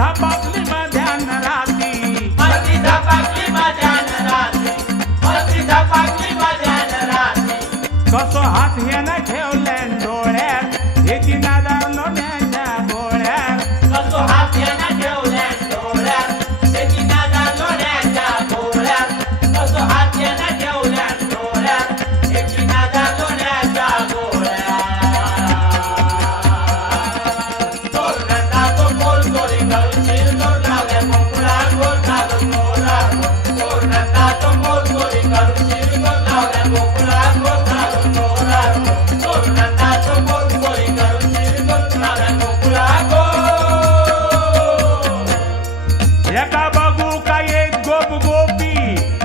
झपाकली माझ्या नराती मस्ती झपाकली माझ्या नराती मस्ती कसं हात हे ठेवलंय?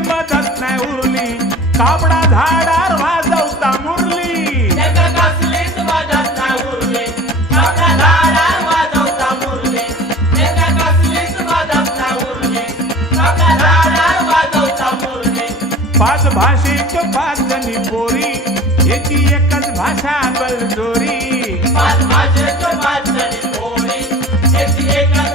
पदत नाही उरली. कापडा झाडार वाजवता मुरली. पाच भाषेत पाच पोरी. याची एकच भाषा बलजोरी पाच भाषेत पाच पोरी. याची एकच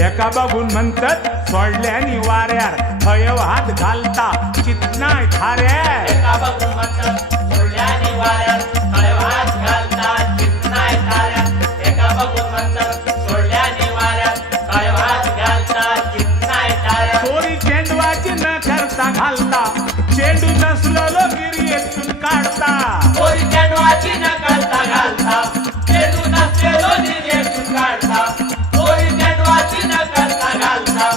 एका बघून म्हणतात सोडल्यानी वाऱ्यार हयव हात घालता चितनाय खाऱ्यार चेंडू नसलेलो गिरियेतून काढता. पोरी चेंडवाची न करता घालता. चेंडू नसलेलो निर्येतून काढता. पोरी चेंडवाची न करता घालता.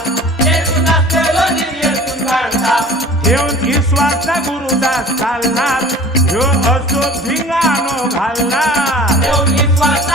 चेंडू नसलेलो निर्येतून काढता. ठेवून विश्वासचा गुरुदास चालणार. ह्यो असो भिंगानो घालणार. देव विश्वासा